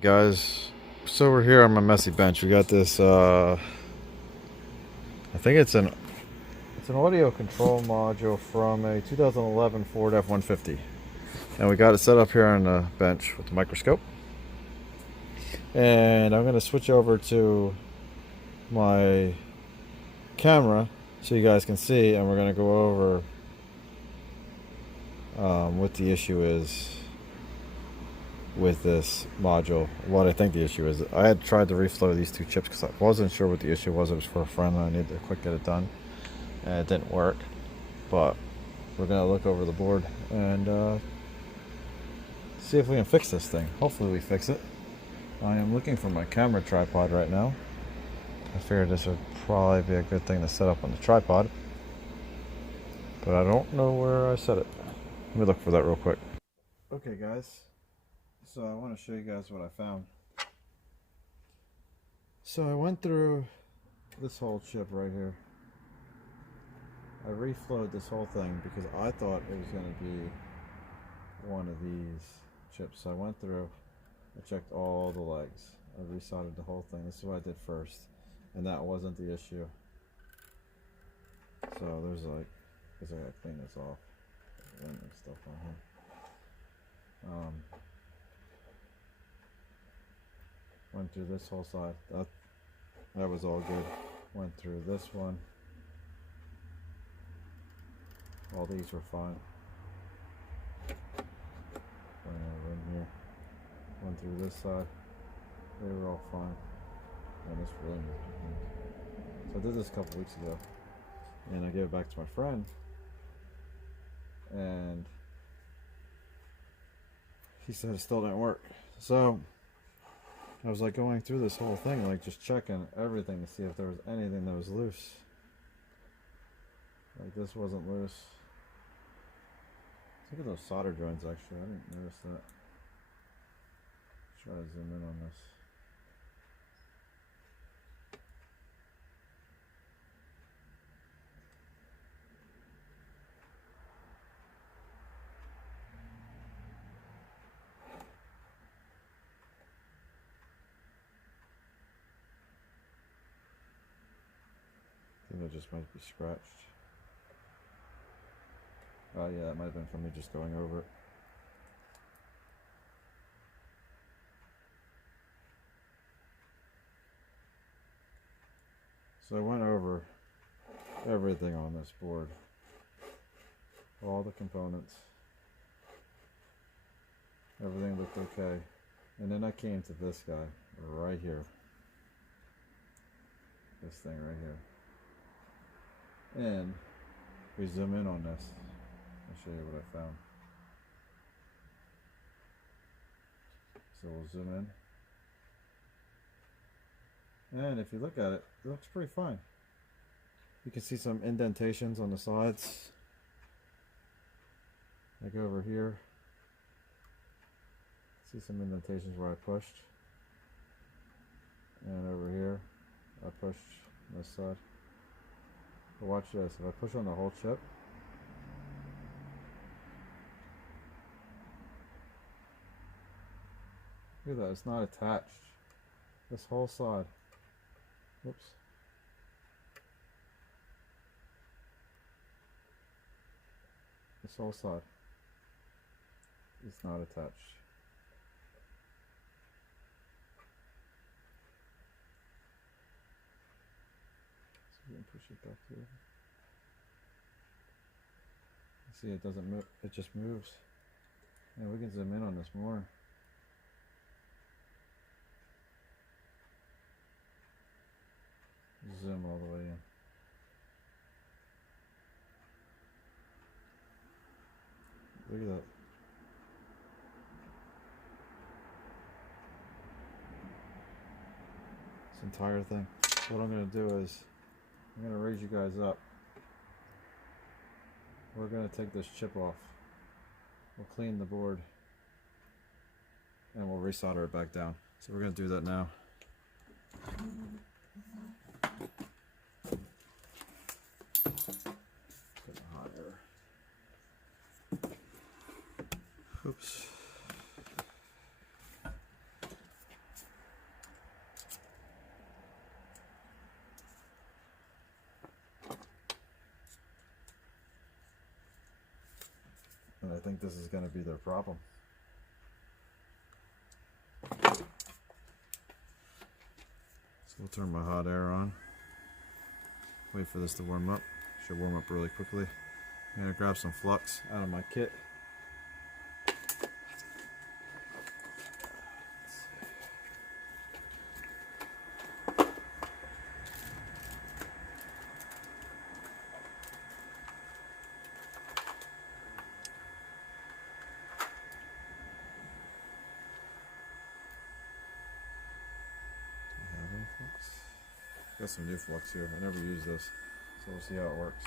Hey guys, so we're here on my messy bench. We got this. I think it's an audio control module from a 2011 Ford F-150, and we got it set up here on the bench with the microscope. And I'm gonna switch over to my camera so you guys can see, and we're gonna go over what the issue is with this module. What I think the issue is. I had tried to reflow these two chips because I wasn't sure what the issue was. It was for a friend and I needed to quick get it done, and it didn't work. But we're gonna look over the board and see if we can fix this thing. Hopefully we fix it. I am looking for my camera tripod right now. I figured this would probably be a good thing to set up on the tripod, but I don't know where I set it. Let me look for that real quick. Okay guys, so I want to show you guys what I found. So I went through this whole chip right here. I reflowed this whole thing because I thought it was going to be one of these chips. So I went through, I checked all the legs, I resoldered the whole thing. This is what I did first, and that wasn't the issue. So there's like, because I gotta clean this off, and stuff on here. Went through this whole side. That was all good. Went through this one. All these were fine. Went over in here. Went through this side. They were all fine. And this really moved. So I did this a couple weeks ago, and I gave it back to my friend, and he said it still didn't work. So I was like going through this whole thing, like just checking everything to see if there was anything that was loose. Like this wasn't loose. Look at those solder joints actually, I didn't notice that. Try to zoom in on this. I think it just might be scratched. Oh yeah, that might have been from me just going over it. So I went over everything on this board, all the components, everything looked okay, and then I came to this guy right here, this thing right here, and we zoom in on this. I'll show you what I found. So we'll zoom in, and if you look at it, it looks pretty fine. You can see some indentations on the sides, like over here. See some indentations where I pushed, and over here I pushed on this side. But watch this, if I push on the whole chip, look at that, it's not attached. This whole side, whoops. This whole side is not attached. So we can push it back here. See, it doesn't move, it just moves. And we can zoom in on this more. Zoom all the way in. Look at that. This entire thing. What I'm going to do is, I'm going to raise you guys up. We're going to take this chip off. We'll clean the board, and we'll resolder it back down. So we're going to do that now. Put it higher. Oops. I think this is going to be their problem. So we'll turn my hot air on. Wait for this to warm up. Should warm up really quickly. I'm going to grab some flux out of my kit. Got some new flux here. I never use this, so we'll see how it works.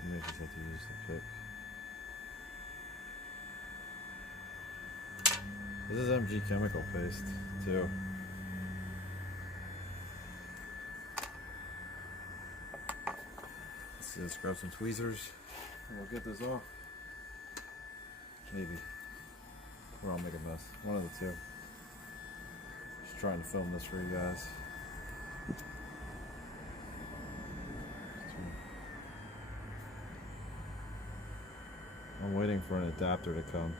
I may just have to use the pick. This is MG chemical paste, too. Let's grab some tweezers and we'll get this off. Maybe. Or I'll make a mess. One of the two. Just trying to film this for you guys. I'm waiting for an adapter to come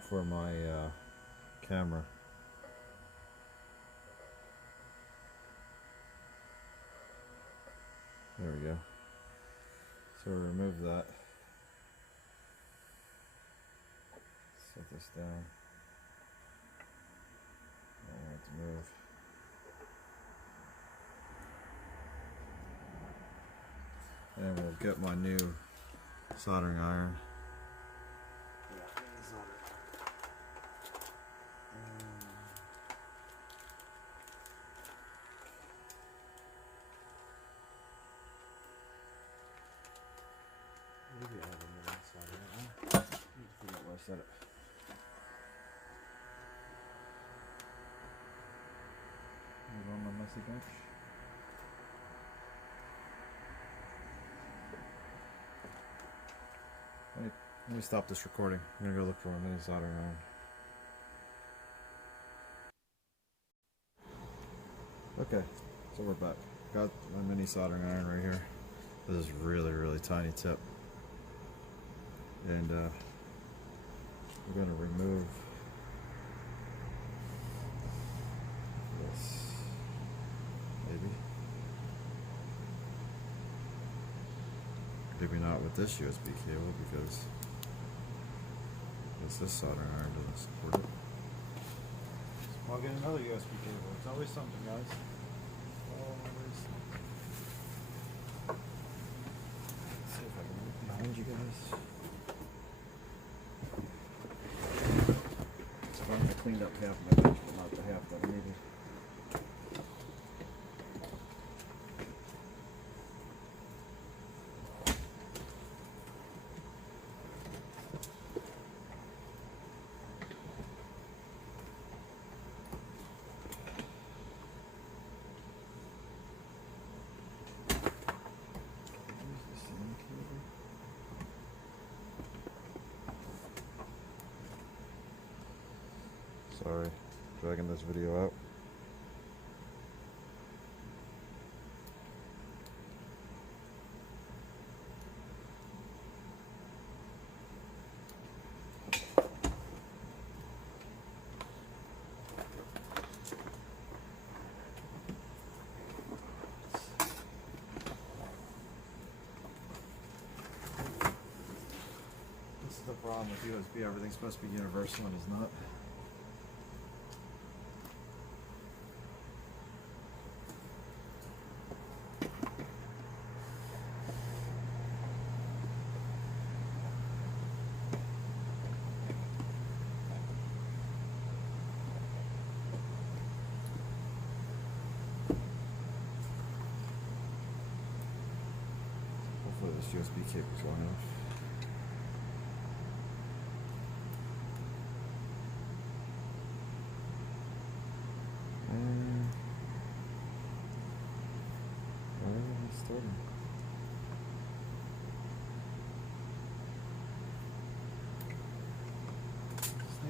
for my camera. There we go. So remove that. Set this down. I don't want it to move. And we'll get my new soldering iron. Maybe I have another soldering iron. I need to figure out where I set it. Maybe on my messy bench. Let me stop this recording. I'm gonna go look for my mini soldering iron. Okay, so we're back. Got my mini soldering iron right here. This is really tiny tip. And we're gonna remove this, maybe. Maybe not with this USB cable because this soldering iron doesn't support it. So I'll get another USB cable. It's always something, guys. Always something. Let's see if I can look behind you guys. It's fine. I cleaned up half my bench, but not the half that I needed. Sorry, dragging this video out. This is the problem with USB. Everything's supposed to be universal and it's not. Hopefully this USB cable's long enough.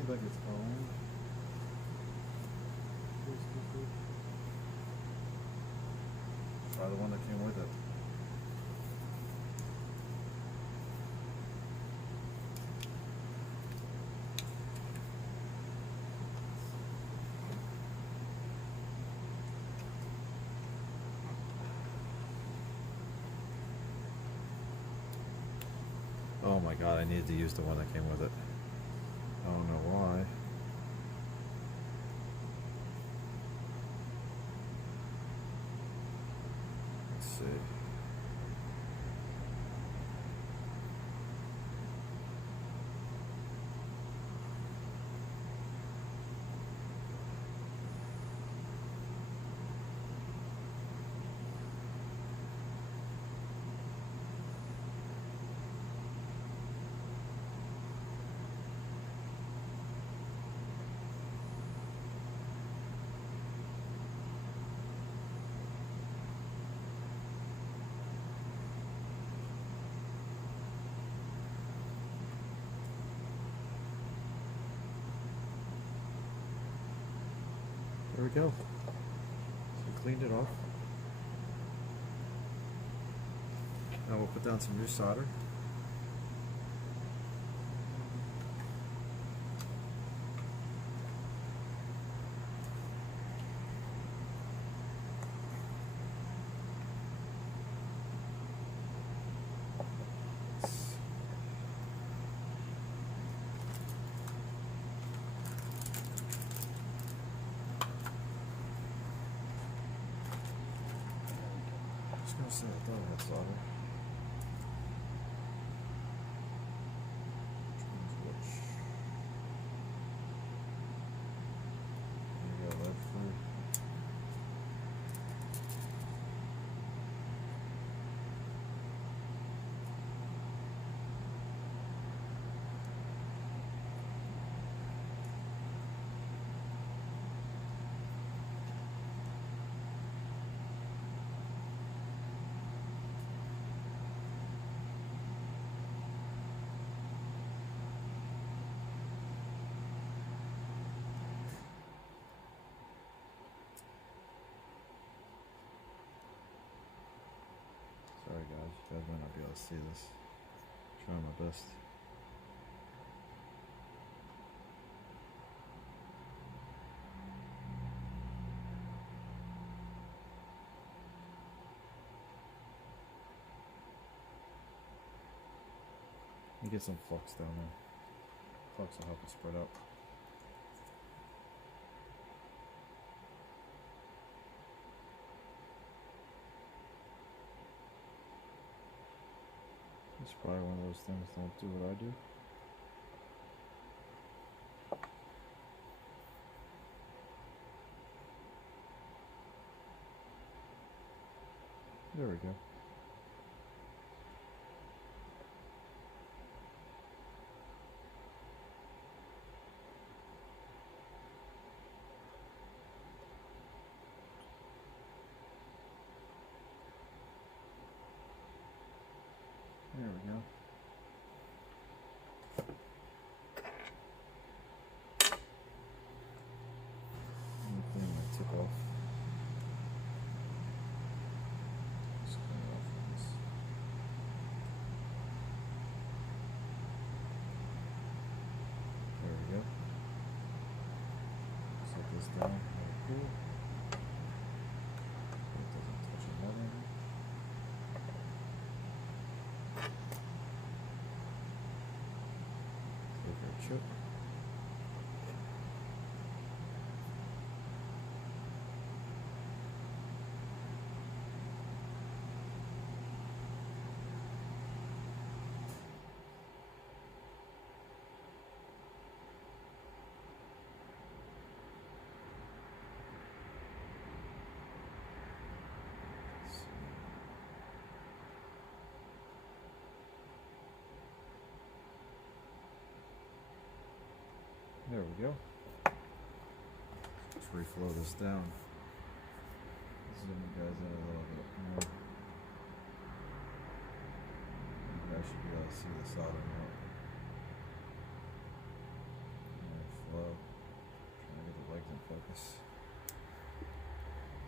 seems like its own. Try the one that came with it. Oh my god, I needed to use the one that came with it. I don't know why. Let's see. There we go. So cleaned it off. Now we'll put down some new solder. Just gonna set it down that solder. Sorry guys, you guys might not be able to see this. I'm trying my best. You get some flux down there. Flux will help it spread out. It's probably one of those things, don't do what I do. There we go. There we go. Anything that took off. Just clean it off with this. There we go. Set this down right here. It doesn't touch another. Take our chip. There we go. Let's reflow this down. Zoom you guys in a little bit more. You guys should be able to see the solder now. slow. Trying to get the legs in focus.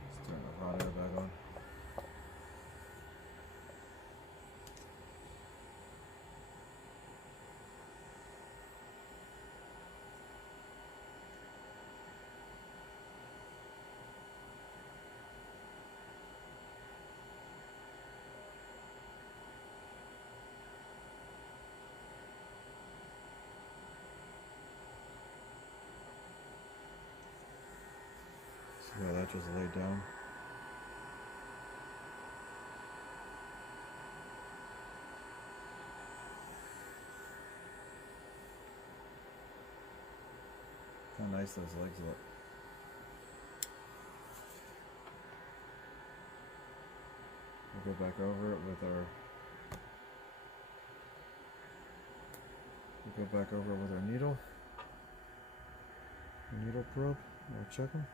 Let's turn the hot air back on. Yeah, that just laid down. How nice those legs look. We'll go back over it with our needle. Needle probe. We'll check them.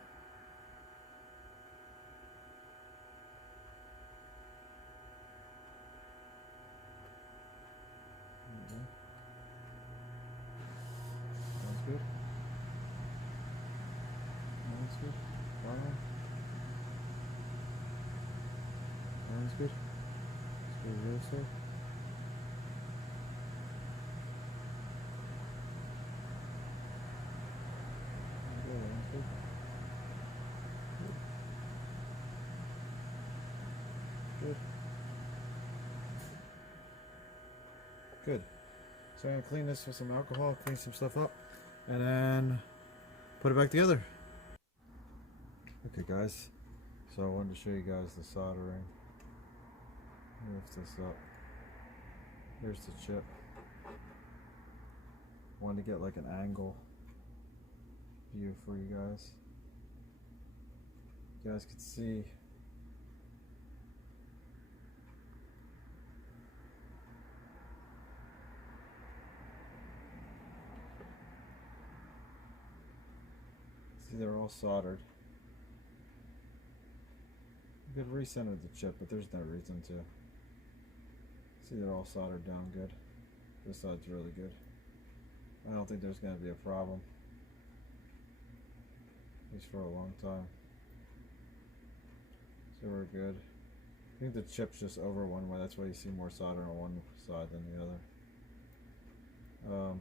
Sounds good. Sounds good. Bottom. Sounds good. Let's go to the other side. Good. Good. So I'm going to clean this with some alcohol, clean some stuff up, and then put it back together. Okay guys, so I wanted to show you guys the soldering. Lift this up. Here's the chip. Wanted to get like an angle view for you guys. You guys can see they're all soldered. You could recenter the chip, but there's no reason to. See, they're all soldered down good. This side's really good. I don't think there's going to be a problem, at least for a long time. So we're good. I think the chip's just over one way. That's why you see more solder on one side than the other. So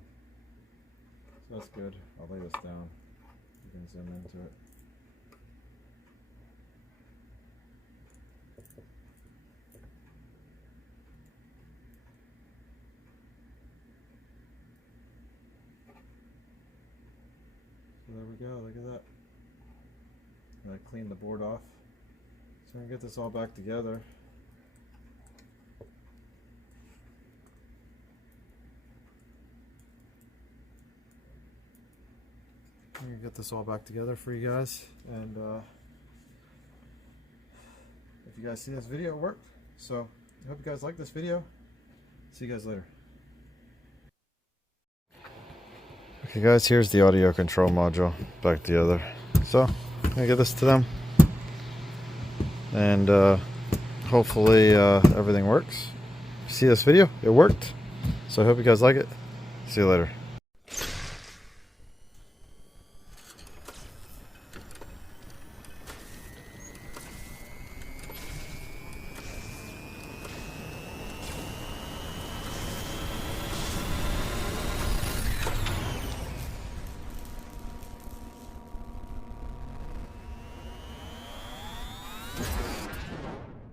that's good. I'll lay this down. You can zoom into it. So there we go, look at that. I'm going to clean the board off. So I'm going to get this all back together. I'm going to get this all back together for you guys. And if you guys see this video, it worked. So I hope you guys like this video. See you guys later. Okay guys, here's the audio control module back together. So I'm gonna get this to them, and hopefully everything works. If you see this video, it worked. So I hope you guys like it. See you later.